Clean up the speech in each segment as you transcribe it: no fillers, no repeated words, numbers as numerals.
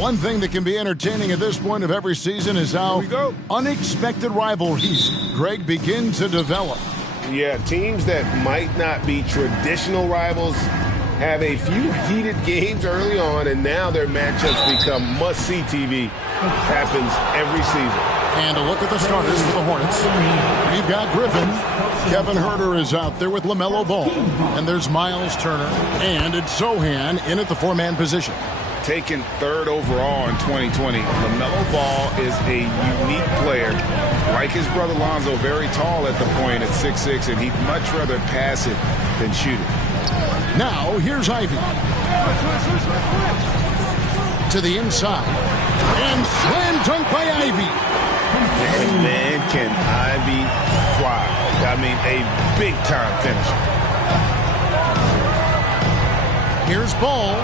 One thing that can be entertaining at this point of every season is how unexpected rivalries, Greg, begin to develop. Yeah, teams that might not be traditional rivals have a few heated games early on, and now their matchups become must-see TV. Happens every season. And a look at the starters for the Hornets. We've got Griffin. Kevin Huerter is out there with LaMelo Ball. And there's Miles Turner. And it's Sochan in at the four-man position. Taken third overall in 2020, LaMelo Ball is a unique player. Like his brother Lonzo, very tall at the point at 6'6", and he'd much rather pass it than shoot it. Now, here's Ivey. To the inside. And slam dunk by Ivey. Man, can Ivey fly. I mean, a big-time finisher. Here's Ball.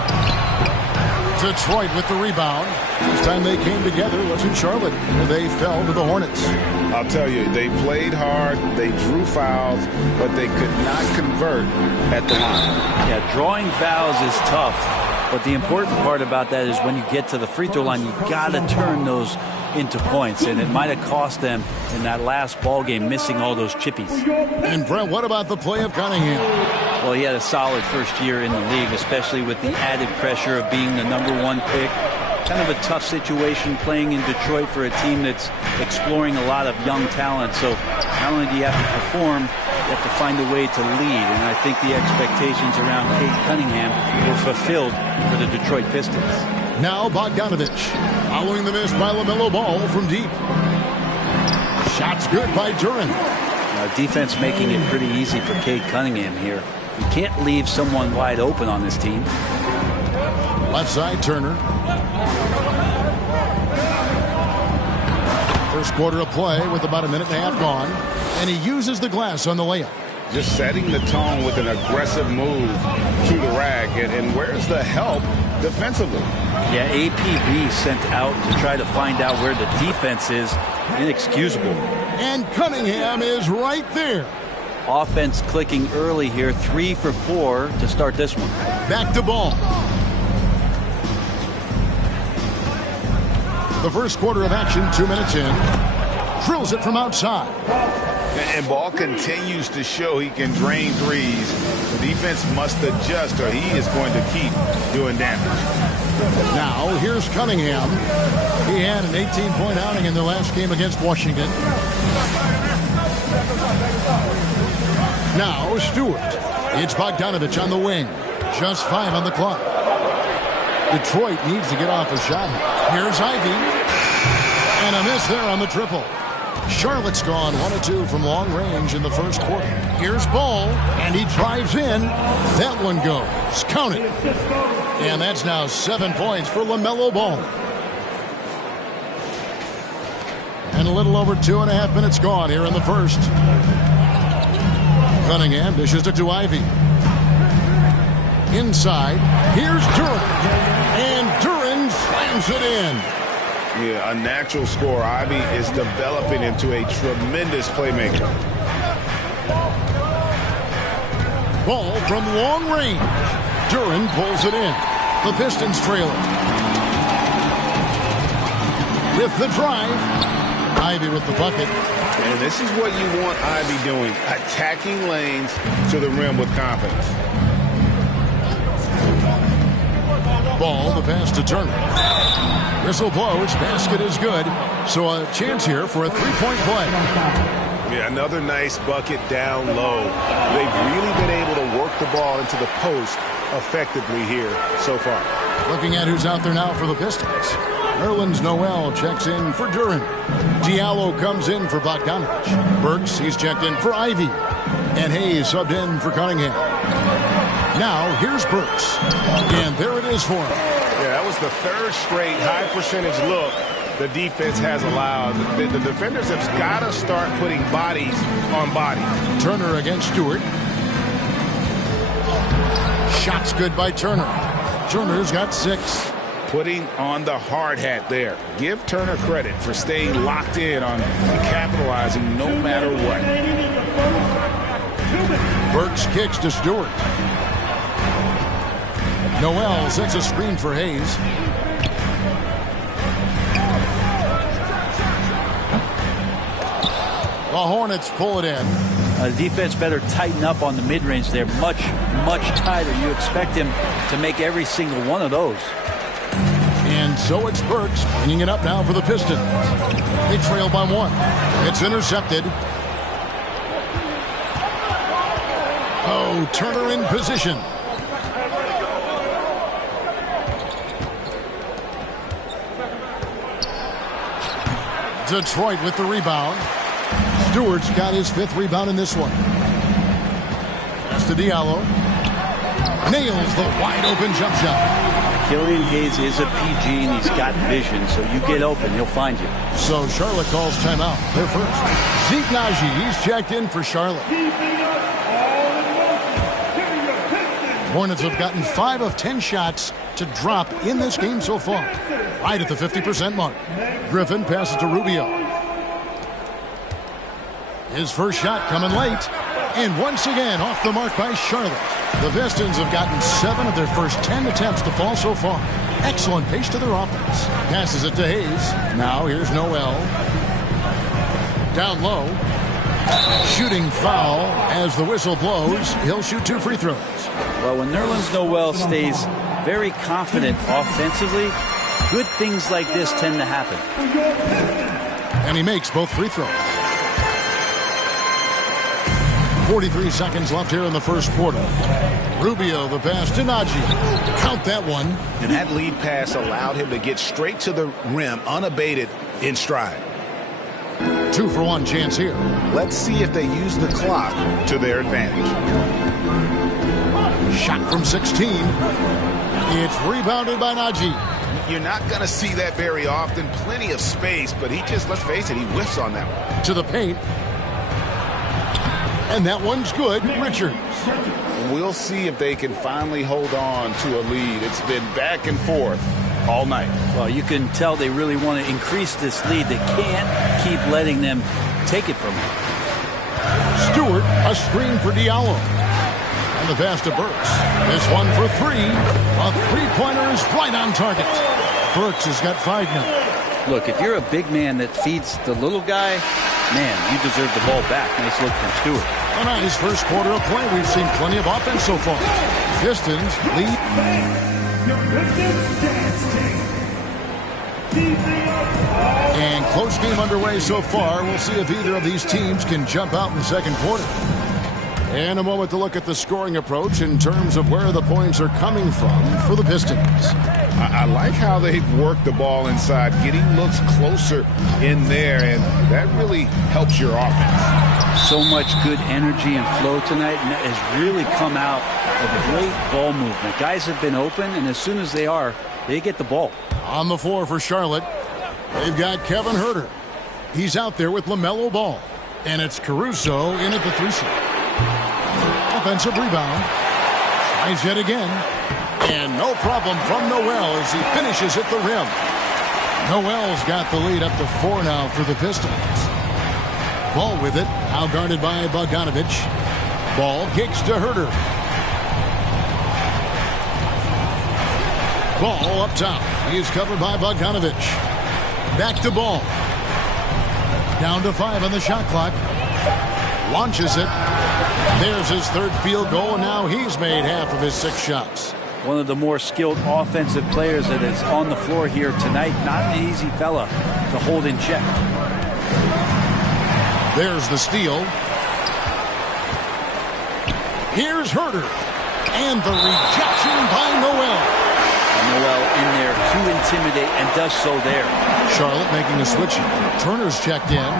Detroit with the rebound. This time they came together was in Charlotte, where they fell to the Hornets. I'll tell you, they played hard, they drew fouls, but they could not convert at the line. Yeah, drawing fouls is tough, but the important part about that is when you get to the free throw line, you got to turn those into points, and it might have cost them in that last ball game, missing all those chippies. And Brent, what about the play of Cunningham? Well, he had a solid first year in the league, especially with the added pressure of being the #1 pick. Kind of a tough situation playing in Detroit for a team that's exploring a lot of young talent. So not only do you have to perform, you have to find a way to lead. And I think the expectations around Cade Cunningham were fulfilled for the Detroit Pistons. Now Bogdanovich, following the miss by LaMelo Ball from deep. Shots good by Duren. Defense making it pretty easy for Cade Cunningham here. You can't leave someone wide open on this team. Left side, Turner. First quarter of play with about a minute and a half gone. And he uses the glass on the layup. Just setting the tone with an aggressive move to the rack. And where's the help defensively? Yeah, APB sent out to try to find out where the defense is. Inexcusable. And Cunningham is right there. Offense clicking early here. 3 for 4 to start this one. Back to Ball. The first quarter of action, 2 minutes in. Drills it from outside. And Ball continues to show he can drain threes. The defense must adjust or he is going to keep doing damage. Now, here's Cunningham. He had an 18-point outing in their last game against Washington. Now, Stewart. It's Bogdanovich on the wing. Just 5 on the clock. Detroit needs to get off a shot. Here's Ivey. And a miss there on the triple. Charlotte's gone 1 of 2 from long range in the first quarter. Here's Ball, and he drives in. That one goes. Count it. And that's now 7 points for LaMelo Ball. And a little over 2.5 minutes gone here in the first. Cunningham dishes it to Ivey. Inside, here's Duren. And Duren slams it in. Yeah, a natural scorer. Ivey is developing into a tremendous playmaker. Ball from long range. Duren pulls it in. The Pistons trail it. With the drive. Ivey with the bucket. And this is what you want Ivey doing. Attacking lanes to the rim with confidence. Ball, the pass to Turner. Whistle blows. Basket is good. So a chance here for a three-point play. Yeah, another nice bucket down low. They've really been able to work the ball into the post effectively here so far. Looking at who's out there now for the Pistons. Nerlens Noel checks in for Duren. Diallo comes in for Bogdanovich. Burks, he's checked in for Ivey. And Hayes subbed in for Cunningham. Now, here's Burks. And there it is for him. Yeah, that was the third straight high percentage look the defense has allowed. The defenders have got to start putting bodies on bodies. Turner against Stewart. Shots good by Turner. Turner's got 6. Putting on the hard hat there. Give Turner credit for staying locked in on capitalizing no matter what. Burks kicks to Stewart. Noel sets a screen for Hayes. Hornets pull it in. The defense better tighten up on the mid-range. They're much, much tighter. You expect him to make every single one of those. And so it's Burks bringing it up now for the Pistons. They trail by 1. It's intercepted. Oh, Turner in position. Detroit with the rebound. Stewart's got his 5th rebound in this one. That's to Diallo. Nails the wide-open jump shot. Killian Hayes is a PG, and he's got vision, so you get open, he'll find you. So Charlotte calls timeout. They're first. Zeke Naji, he's checked in for Charlotte. Hornets have gotten 5 of 10 shots to drop in this game so far. Right at the 50% mark. Griffin passes to Rubio. His first shot coming late. And once again off the mark by Charlotte. The Pistons have gotten 7 of their first 10 attempts to fall so far. Excellent pace to their offense. Passes it to Hayes. Now here's Noel. Down low. Shooting foul as the whistle blows. He'll shoot 2 free throws. Well, when Nerlens Noel stays very confident offensively, good things like this tend to happen. And he makes both free throws. 43 seconds left here in the first quarter. Rubio, the pass to Naji. Count that one. And that lead pass allowed him to get straight to the rim unabated in stride. 2-for-1 chance here. Let's see if they use the clock to their advantage. Shot from 16. It's rebounded by Naji. You're not going to see that very often. Plenty of space, but he just, let's face it, he whiffs on that one. To the paint. And that one's good. Richards. We'll see if they can finally hold on to a lead. It's been back and forth all night. Well, you can tell they really want to increase this lead. They can't keep letting them take it from them. Stewart, a screen for Diallo. And the pass to Burks. This one for 3. A three-pointer is right on target. Burks has got 5 now. Look, if you're a big man that feeds the little guy, man, you deserve the ball back. Nice look from Stewart. A nice first quarter of play. We've seen plenty of offense so far. Pistons lead. And close game underway so far. We'll see if either of these teams can jump out in the second quarter. And a moment to look at the scoring approach in terms of where the points are coming from for the Pistons. I like how they've worked the ball inside, getting looks closer in there, and that really helps your offense. So much good energy and flow tonight, and that has really come out of a great ball movement. Guys have been open, and as soon as they are, they get the ball. On the floor for Charlotte, they've got Kevin Huerter. He's out there with LaMelo Ball. And it's Caruso in at the 3-slot. Offensive rebound. Tries yet again. And no problem from Noel as he finishes at the rim. Noel's got the lead up to 4 now for the Pistons. Ball with it. Now guarded by Bogdanovich. Ball kicks to Huerter. Ball up top. He's covered by Bogdanovich. Back to Ball. Down to 5 on the shot clock. Launches it. There's his 3rd field goal, and now he's made half of his 6 shots. One of the more skilled offensive players that is on the floor here tonight. Not an easy fella to hold in check. There's the steal. Here's Huerter. And the rejection by Noel. Noel in there to intimidate and does so there. Charlotte making a switch. Turner's checked in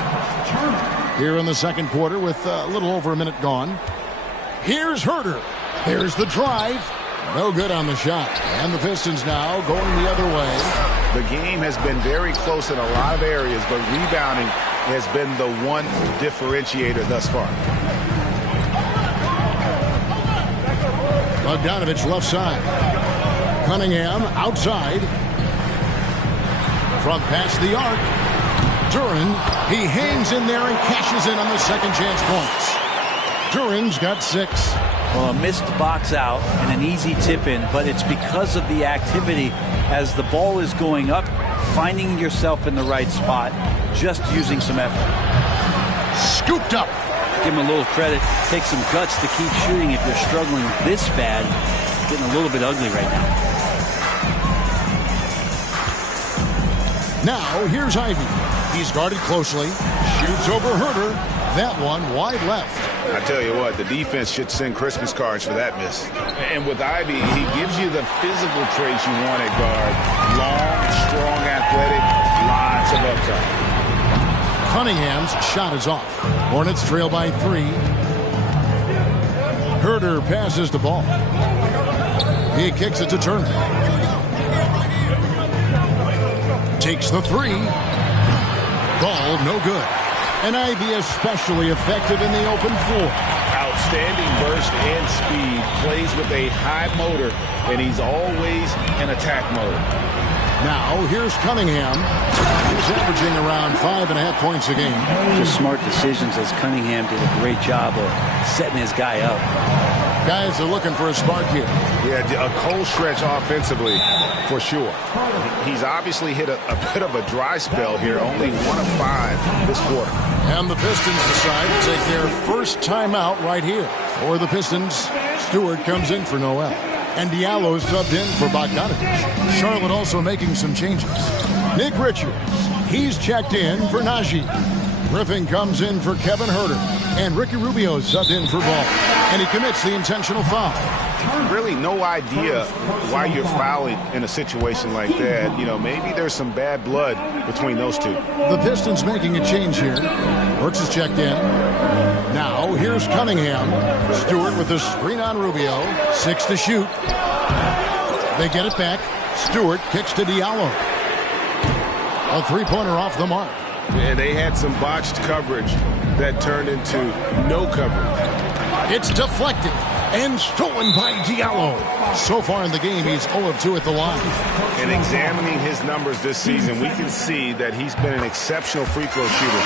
here in the second quarter with a little over a minute gone. Here's Huerter. There's the drive. No good on the shot. And the Pistons now going the other way. The game has been very close in a lot of areas, but rebounding has been the one differentiator thus far. Bogdanovich left side. Cunningham outside. From past the arc. Duren, he hangs in there and cashes in on the second chance points. Duren's got 6. Well, a missed box out and an easy tip in, but it's because of the activity as the ball is going up, finding yourself in the right spot, just using some effort. scooped up. Give him a little credit. Take some guts to keep shooting if you're struggling this bad. It's getting a little bit ugly right now. Now, here's Ivy. He's guarded closely. Shoots over Herder. That one wide left. I tell you what, the defense should send Christmas cards for that miss. And with Ivy, he gives you the physical traits you want at guard. Long, strong, athletic, lots of upside. Cunningham's shot is off. Hornets trail by 3. Herder passes the ball. He kicks it to Turner. Takes the 3. Ball no good. And Ivy especially effective in the open floor. Outstanding burst and speed. Plays with a high motor, and he's always in attack mode. Now, here's Cunningham. He's averaging around 5.5 points a game. Just smart decisions as Cunningham did a great job of setting his guy up. Guys are looking for a spark here. Yeah, a cold stretch offensively for sure. He's obviously hit a bit of a dry spell here, only 1 of 5 this quarter. And the Pistons decide to take their first timeout right here. For the Pistons, Stewart comes in for Noel. And Diallo subbed in for Bogdanovich. Charlotte also making some changes. Nick Richards, he's checked in for Najee. Griffin comes in for Kevin Herter. And Ricky Rubio subbed in for Ball. And he commits the intentional foul. Really no idea why you're fouling in a situation like that. You know, maybe there's some bad blood between those two. The Pistons making a change here. Brooks is checked in. Now, here's Cunningham. Stewart with the screen on Rubio. 6 to shoot. They get it back. Stewart kicks to Diallo. A three-pointer off the mark. And they had some botched coverage that turned into no coverage. It's deflected and stolen by Diallo. So far in the game, he's 0 of 2 at the line. And examining his numbers this season, we can see that he's been an exceptional free throw shooter,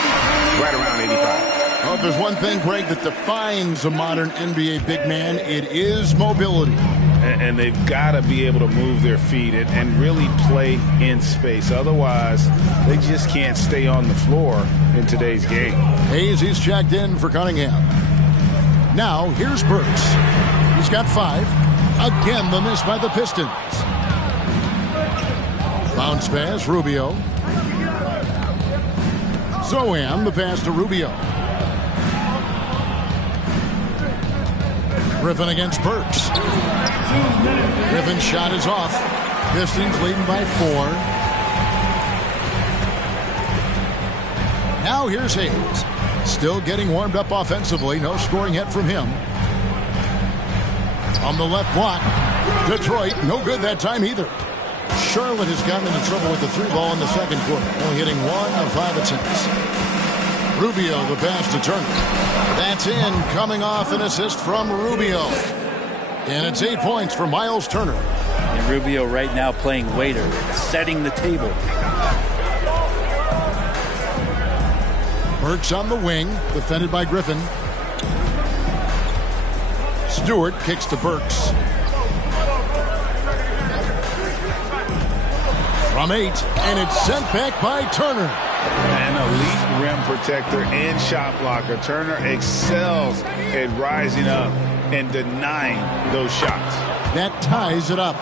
right around 85. Well, if there's one thing, Greg, that defines a modern NBA big man, it is mobility. And they've got to be able to move their feet and really play in space. Otherwise, they just can't stay on the floor in today's game. Hayes, he's checked in for Cunningham. Now, here's Burks. He's got 5. Again, the miss by the Pistons. Bounce pass, Rubio. Zohan, the pass to Rubio. Griffin against Burks. Griffin's shot is off. Pistons leading by 4. Now here's Hayes. Still getting warmed up offensively. No scoring yet from him. On the left block. Detroit, no good that time either. Charlotte has gotten into trouble with the 3 ball in the second quarter. Only hitting 1 of 5 attempts. Rubio, the pass to Turner. That's in, coming off an assist from Rubio. And it's 8 points for Miles Turner. And Rubio right now playing waiter, setting the table. Burks on the wing, defended by Griffin. Stewart kicks to Burks. From 8, and it's sent back by Turner. An elite rim protector and shot blocker. Turner excels at rising up and denying those shots. That ties it up.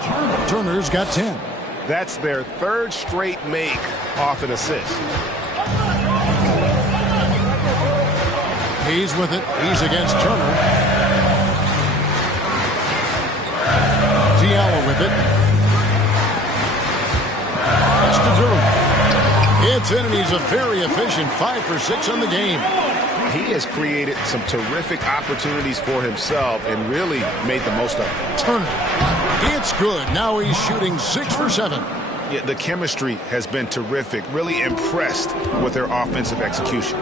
Turner's got 10. That's their 3rd straight make off an assist. Hayes with it. He's against Turner. Diallo with it. That's to Durham. It's in, and he's a very efficient 5 for 6 on the game. He has created some terrific opportunities for himself and really made the most of it. Turner. It's good. Now he's shooting 6 for 7. Yeah, the chemistry has been terrific. Really impressed with their offensive execution.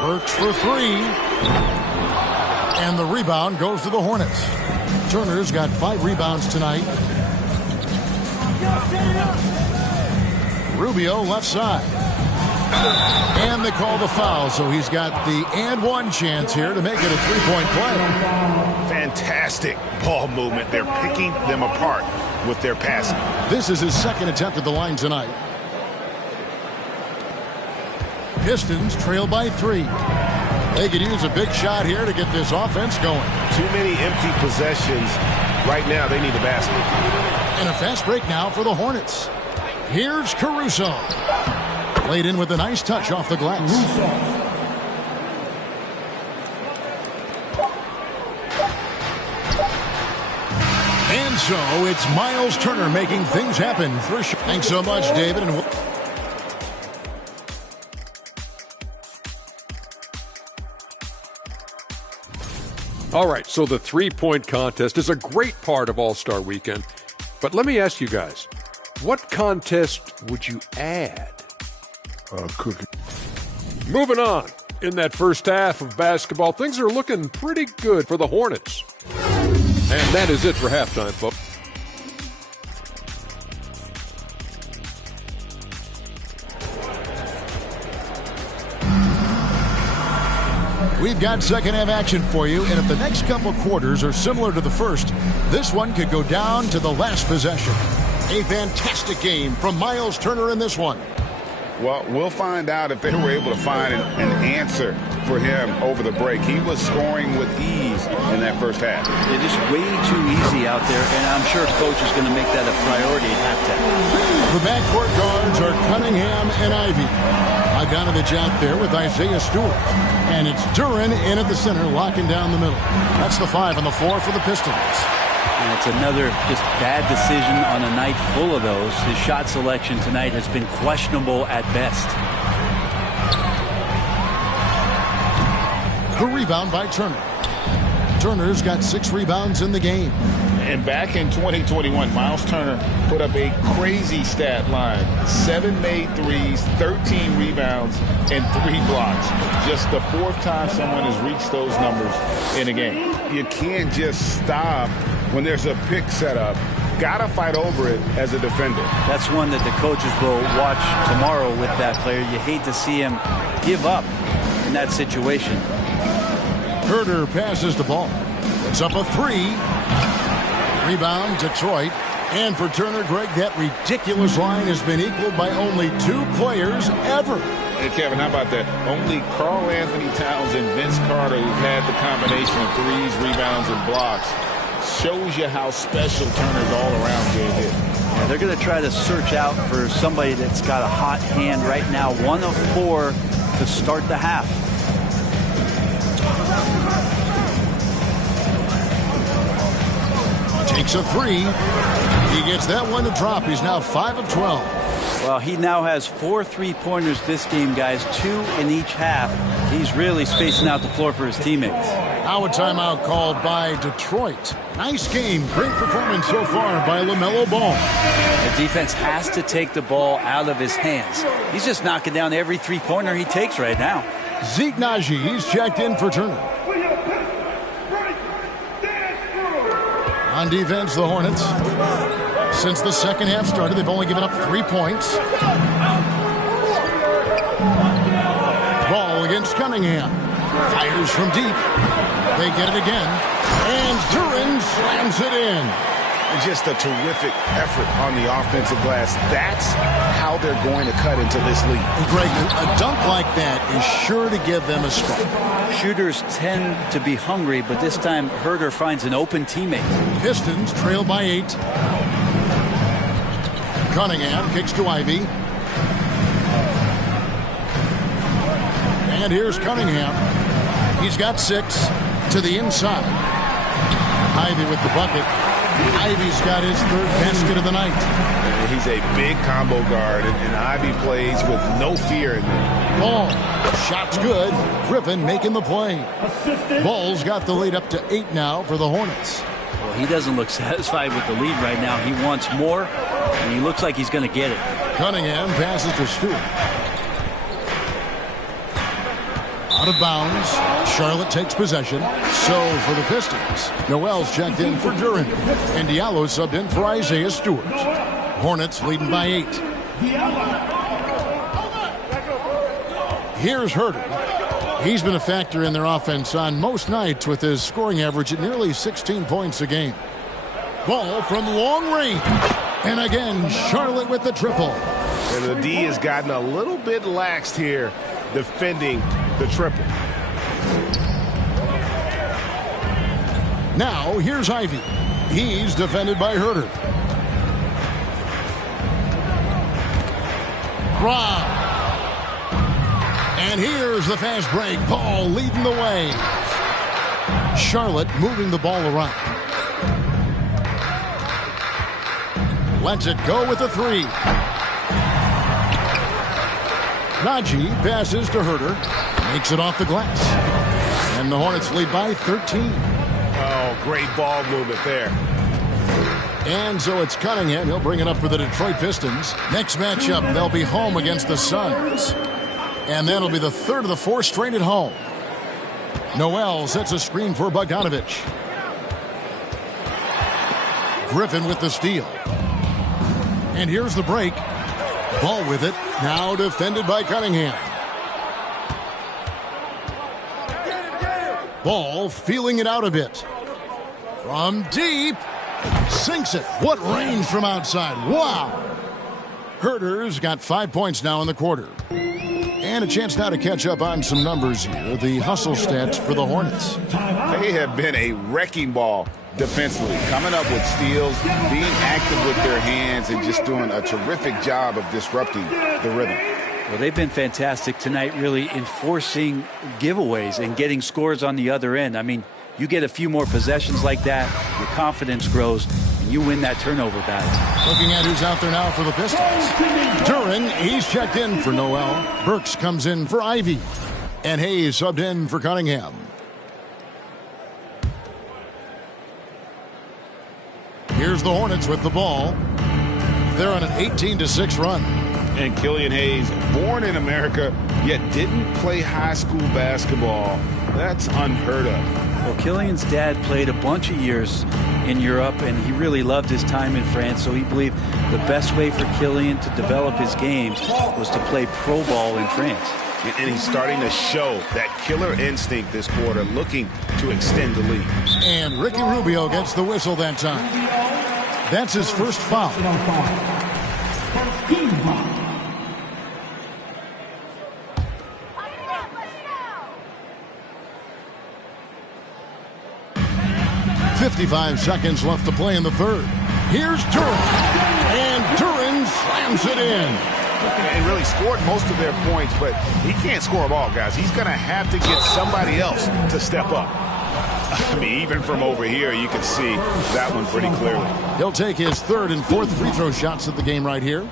Burks for 3. And the rebound goes to the Hornets. Turner's got 5 rebounds tonight. Rubio left side. And they call the foul, so he's got the and one chance here to make it a 3-point play. Fantastic ball movement. They're picking them apart with their passing. This is his 2nd attempt at the line tonight. Pistons trail by 3. They could use a big shot here to get this offense going. Too many empty possessions. Right now, they need a basket. And a fast break now for the Hornets. Here's Caruso. Laid in with a nice touch off the glass. And so it's Miles Turner making things happen for sure. Thanks so much, David. And all right, so the three-point contest is a great part of All-Star Weekend. But let me ask you guys, what contest would you add? Cooking. Moving on. In that first half of basketball, things are looking pretty good for the Hornets. And that is it for halftime, folks. we've got second half action for you, and if the next couple quarters are similar to the first, this one could go down to the last possession. A fantastic game from Miles Turner in this one. Well, we'll find out if they were able to find an answer for him over the break. He was scoring with ease in that first half. It is way too easy out there, and I'm sure coach is going to make that a priority at halftime. The backcourt guards are Cunningham and Ivey. Bogdanovich out there with Isaiah Stewart. And it's Duren in at the center, locking down the middle. That's the 5 on the floor for the Pistons. And it's another just bad decision on a night full of those. His shot selection tonight has been questionable at best. The rebound by Turner. Turner's got 6 rebounds in the game. And back in 2021, Miles Turner put up a crazy stat line. 7 made threes, 13 rebounds, and 3 blocks. Just the 4th time someone has reached those numbers in a game. You can't just stop when there's a pick set up. Gotta fight over it as a defender. That's one that the coaches will watch tomorrow with that player. You hate to see him give up in that situation. Herder passes the ball. It's up a 3. Rebound, Detroit. And for Turner, Greg, that ridiculous line has been equaled by only 2 players ever. Hey, Kevin, how about that? Only Karl Anthony Towns and Vince Carter, who've had the combination of threes, rebounds, and blocks. Shows you how special Turner's all around game is. Yeah, they're going to try to search out for somebody that's got a hot hand right now. 1 of 4 to start the half. Takes a 3. He gets that one to drop. He's now 5 of 12. Well, he now has 4 3-pointers this game, guys. 2 in each half. He's really spacing out the floor for his teammates. Now a timeout called by Detroit. Nice game. Great performance so far by LaMelo Ball. The defense has to take the ball out of his hands. He's just knocking down every 3-pointer he takes right now. Zeke Naji, he's checked in for Turner. On defense, the Hornets. Since the second half started, they've only given up 3 points. Ball against Cunningham. Fires from deep. They get it again. And Duren slams it in. Just a terrific effort on the offensive glass. That's how they're going to cut into this league. Greg, a dunk like that is sure to give them a spark. Shooters tend to be hungry, but this time Herder finds an open teammate. Pistons trail by 8. Cunningham kicks to Ivey. And here's Cunningham. He's got 6 to the inside. Ivey with the bucket. Ivey's got his 3rd basket of the night. He's a big combo guard, and Ivey plays with no fear in there. Ball. Shot's good. Griffin making the play. Ball's got the lead up to 8 now for the Hornets. Well, he doesn't look satisfied with the lead right now. He wants more, and he looks like he's going to get it. Cunningham passes to Stewart. Out of bounds. Charlotte takes possession. So for the Pistons, Noel's checked in for Duren. And Diallo subbed in for Isaiah Stewart. Hornets leading by 8. Here's Herder. He's been a factor in their offense on most nights with his scoring average at nearly 16 points a game. Ball from long range. And again, Charlotte with the triple. And the D has gotten a little bit laxed here defending the triple. Now, here's Ivy. He's defended by Herder. Rob. And here's the fast break. Ball leading the way. Charlotte moving the ball around. Lets it go with the three. Najee passes to Herder. Makes it off the glass. And the Hornets lead by 13. Oh, great ball movement there. And so it's Cunningham. He'll bring it up for the Detroit Pistons. Next matchup, they'll be home against the Suns. And that'll be the third of the four straight at home. Noel sets a screen for Bogdanovich. Griffin with the steal. And here's the break. Ball with it. Now defended by Cunningham. Ball feeling it out a bit. From deep. Sinks it. What range from outside. Wow. Herder's got 5 points now in the quarter. And a chance now to catch up on some numbers here. The hustle stats for the Hornets. They have been a wrecking ball defensively, coming up with steals, being active with their hands, and just doing a terrific job of disrupting the rhythm. Well, they've been fantastic tonight, really enforcing giveaways and getting scores on the other end. I mean, you get a few more possessions like that, your confidence grows, and you win that turnover battle. Looking at who's out there now for the Pistons. Duren, he's checked in for Noel. Burks comes in for Ivy. And Hayes subbed in for Cunningham. Here's the Hornets with the ball. They're on an 18-6 run. And Killian Hayes, born in America, yet didn't play high school basketball. That's unheard of. Well, Killian's dad played a bunch of years in Europe, and he really loved his time in France, so he believed the best way for Killian to develop his game was to play pro ball in France. And he's starting to show that killer instinct this quarter, looking to extend the lead. And Ricky Rubio gets the whistle that time. That's his first foul. .55 seconds left to play in the third. Here's Duren. And Duren slams it in. And really scored most of their points, but he can't score them all, guys. He's going to have to get somebody else to step up. I mean, even from over here, you can see that one pretty clearly. He'll take his third and fourth free throw shots of the game right here.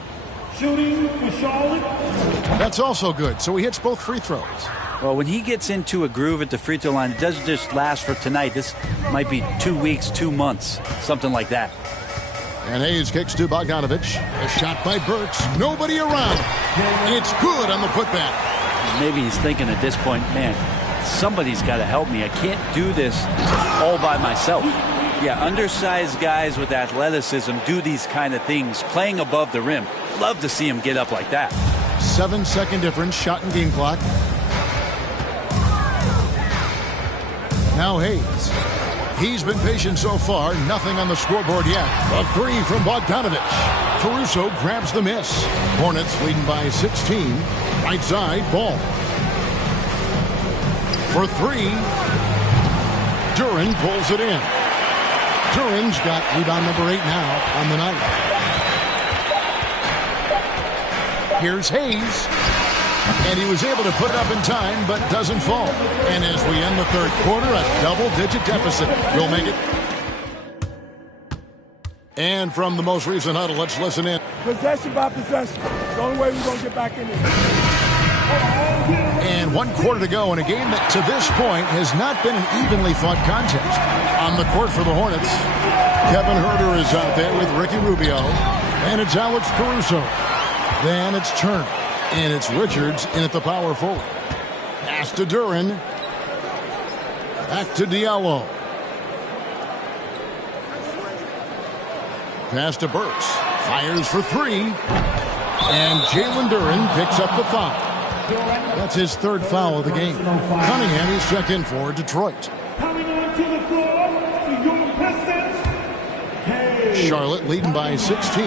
Shooting for Charlotte. That's also good, so he hits both free throws. Well, when he gets into a groove at the free throw line, it doesn't just last for tonight. This might be 2 weeks, 2 months, something like that. And Hayes kicks to Bogdanovich. A shot by Burks. Nobody around. It's good on the putback. Maybe he's thinking at this point, man, somebody's got to help me. I can't do this all by myself. Yeah, undersized guys with athleticism do these kind of things, playing above the rim. Love to see him get up like that. 7-second difference, shot and game clock. Now Hayes. He's been patient so far. Nothing on the scoreboard yet. A three from Bogdanovich. Caruso grabs the miss. Hornets leading by 16. Right side, Ball. For three. Duren pulls it in. Duren's got rebound number 8 now on the night. Here's Hayes. And he was able to put it up in time, but doesn't fall. And as we end the third quarter, a double-digit deficit will make it. And from the most recent huddle, let's listen in. Possession by possession. The only way we're going to get back in there. And 1 quarter to go in a game that to this point has not been an evenly fought contest. On the court for the Hornets, Kevin Herder is out there with Ricky Rubio. And it's Alex Caruso. Then it's Turner. And it's Richards in at the power forward. Pass to Duren. Back to Diallo. Pass to Burks. Fires for three. And Jalen Duren picks up the foul. That's his third foul of the game. Cunningham is checked in for Detroit. Coming onto the floor for your Pistons. Hey. Charlotte leading by 16.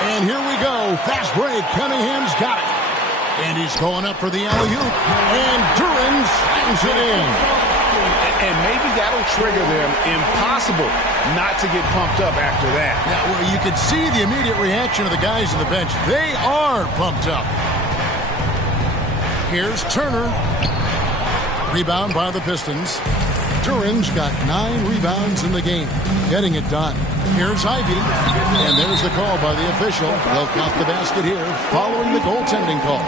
And here we go. Fast break. Cunningham's got it. And he's going up for the alley-oop. And Duren slams it in. And maybe that'll trigger them. Impossible not to get pumped up after that. Yeah, well, you can see the immediate reaction of the guys on the bench. They are pumped up. Here's Turner. Rebound by the Pistons. Duren's got 9 rebounds in the game, getting it done. Here's Ivey, and there's the call by the official. They'll count the basket here following the goaltending call.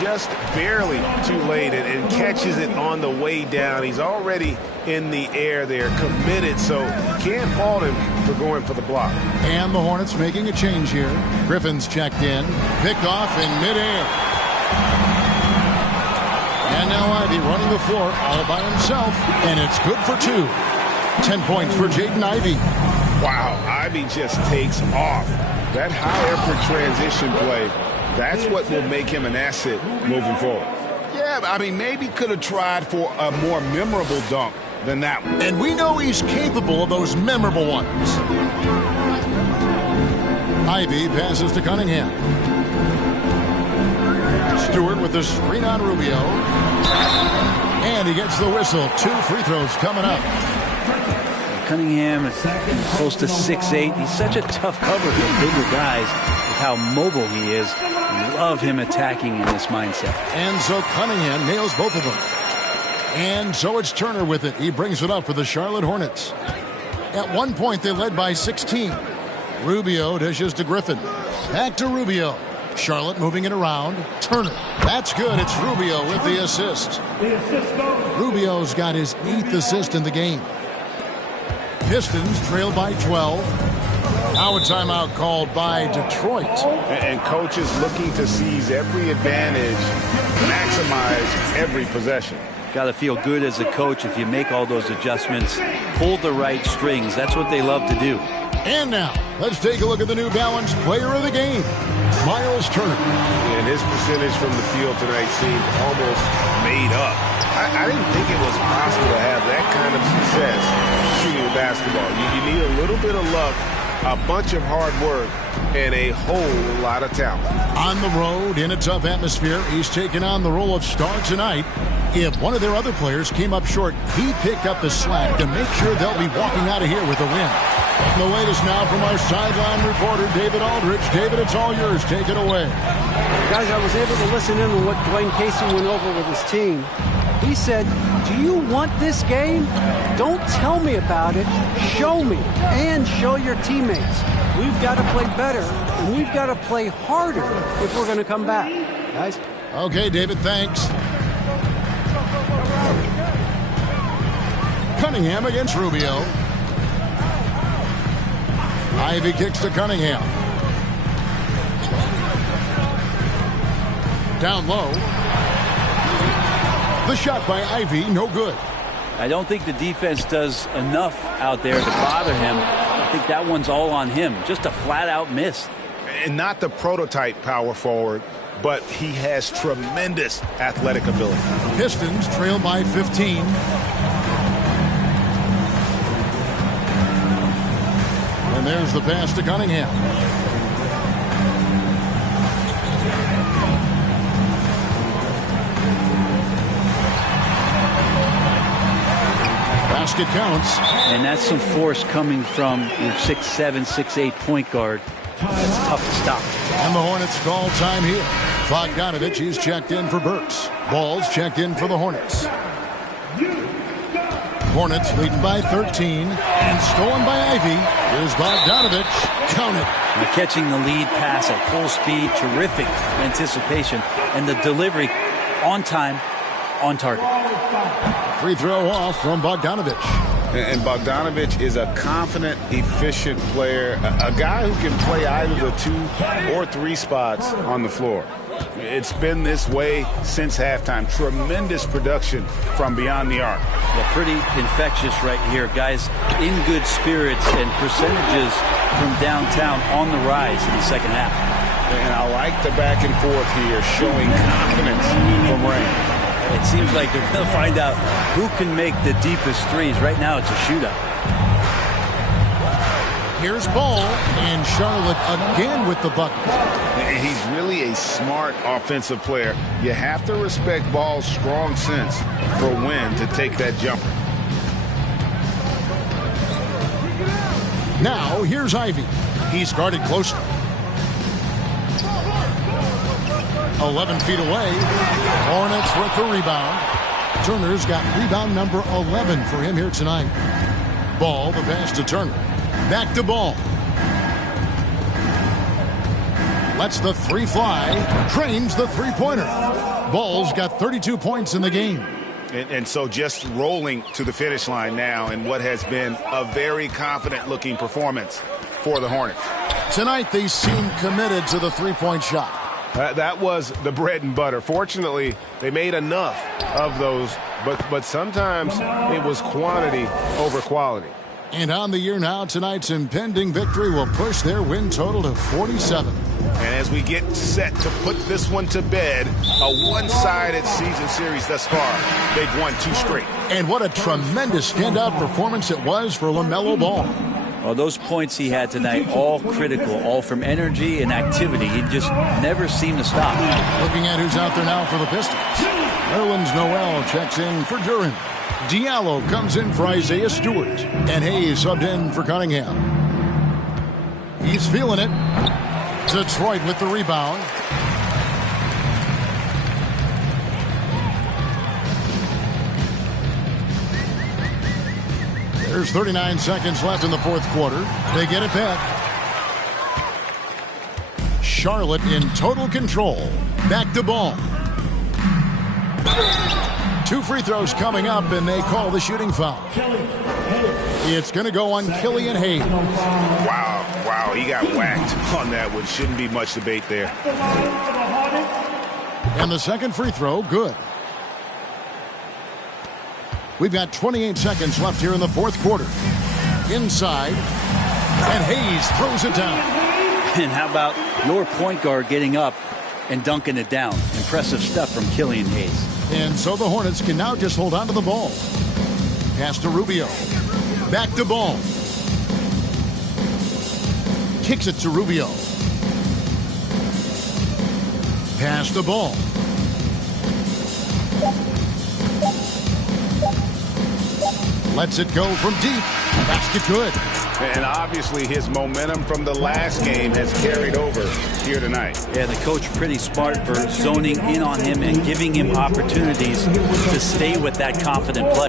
Just barely too late and catches it on the way down. He's already in the air there, committed, so can't fault him for going for the block. And the Hornets making a change here. Griffin's checked in, picked off in midair. And now Ivey running the floor all by himself, and it's good for 2. 10 points for Jaden Ivey. Wow, Ivey just takes off. That high-effort transition play, that's what will make him an asset moving forward. Yeah, I mean, maybe could have tried for a more memorable dunk than that one. And we know he's capable of those memorable ones. Ivey passes to Cunningham. Stewart with the screen on Rubio. And he gets the whistle. 2 free throws coming up. Cunningham is close to 6'8". He's such a tough cover for bigger guys with how mobile he is. Love him attacking in this mindset. And so Cunningham nails both of them. And so it's Turner with it. He brings it up for the Charlotte Hornets. At one point, they led by 16. Rubio dishes to Griffin. Back to Rubio. Charlotte moving it around. Turner. That's good. It's Rubio with the assist. Rubio's got his 8th assist in the game. Pistons trail by 12. Now a timeout called by Detroit. And coaches looking to seize every advantage, maximize every possession. Got to feel good as a coach if you make all those adjustments. Pull the right strings. That's what they love to do. And now, let's take a look at the New Balance player of the game, Miles Turner. And his percentage from the field tonight seemed almost made up. I didn't think it was possible to have that kind of success shooting the basketball. You need a little bit of luck, a bunch of hard work, and a whole lot of talent. On the road, in a tough atmosphere, he's taken on the role of star tonight. If one of their other players came up short, he picked up the slack to make sure they'll be walking out of here with a win. And the latest now from our sideline reporter, David Aldridge. David, it's all yours. Take it away. Guys, I was able to listen in on what Dwayne Casey went over with his team. He said, do you want this game? Don't tell me about it. Show me and show your teammates. We've got to play better, and we've got to play harder if we're going to come back. Guys? Okay, David, thanks. Cunningham against Rubio. Ivey kicks to Cunningham. Down low. The shot by Ivey, no good. I don't think the defense does enough out there to bother him. I think that one's all on him. Just a flat-out miss. And not the prototype power forward, but he has tremendous athletic ability. Pistons trail by 15. And there's the pass to Cunningham. Basket counts. And that's some force coming from your 6'7", 6'8" point guard. That's tough to stop. And the Hornets call time here. Bogdanovich, he's checked in for Burks. Ball's checked in for the Hornets. Hornets leading by 13 and stolen by Ivey. Here's Bogdanovich. Count it. They're catching the lead pass at full speed. Terrific anticipation. And the delivery on time, on target. Free throw off from Bogdanovich. And Bogdanovich is a confident, efficient player, a guy who can play either the 2 or 3 spots on the floor. It's been this way since halftime. Tremendous production from beyond the arc. Yeah, pretty infectious right here. Guys in good spirits and percentages from downtown on the rise in the second half. And I like the back and forth here, showing confidence from Rain. It seems like they're going to find out who can make the deepest threes. Right now, it's a shootout. Here's Ball, and Charlotte again with the bucket. And he's really a smart offensive player. You have to respect Ball's strong sense for when to take that jumper. Now, here's Ivy. He's guarded closely. 11 feet away. Hornets with the rebound. Turner's got rebound number 11 for him here tonight. Ball, the pass to Turner. Back to Ball. Lets the three fly. Drains the three-pointer. Ball's got 32 points in the game. And so just rolling to the finish line now in what has been a very confident-looking performance for the Hornets. Tonight, they seem committed to the three-point shot. That was the bread and butter. Fortunately, they made enough of those, but sometimes it was quantity over quality. And on the year now, tonight's impending victory will push their win total to 47. And as we get set to put this one to bed, a one-sided season series thus far. They've won 2 straight. And what a tremendous standout performance it was for LaMelo Ball. Well, those points he had tonight, all critical, all from energy and activity. He just never seemed to stop. Looking at who's out there now for the Pistons. Nerlens Noel checks in for Duren. Diallo comes in for Isaiah Stewart. And Hayes subbed in for Cunningham. He's feeling it. Detroit with the rebound. There's 39 seconds left in the fourth quarter. They get it back. Charlotte in total control. Back to Ball. 2 free throws coming up, and they call the shooting foul. It's going to go on Killian Hayes. Wow, he got whacked on that one. Shouldn't be much debate there. And the second free throw, good. We've got 28 seconds left here in the fourth quarter. Inside, and Hayes throws it down. And how about your point guard getting up and dunking it down? Impressive stuff from Killian Hayes. And so the Hornets can now just hold on to the ball. Pass to Rubio. Back to Ball. Kicks it to Rubio. Pass the Ball. Lets it go from deep. Basket good. And obviously his momentum from the last game has carried over here tonight. Yeah, the coach pretty smart for zoning in on him and giving him opportunities to stay with that confident play.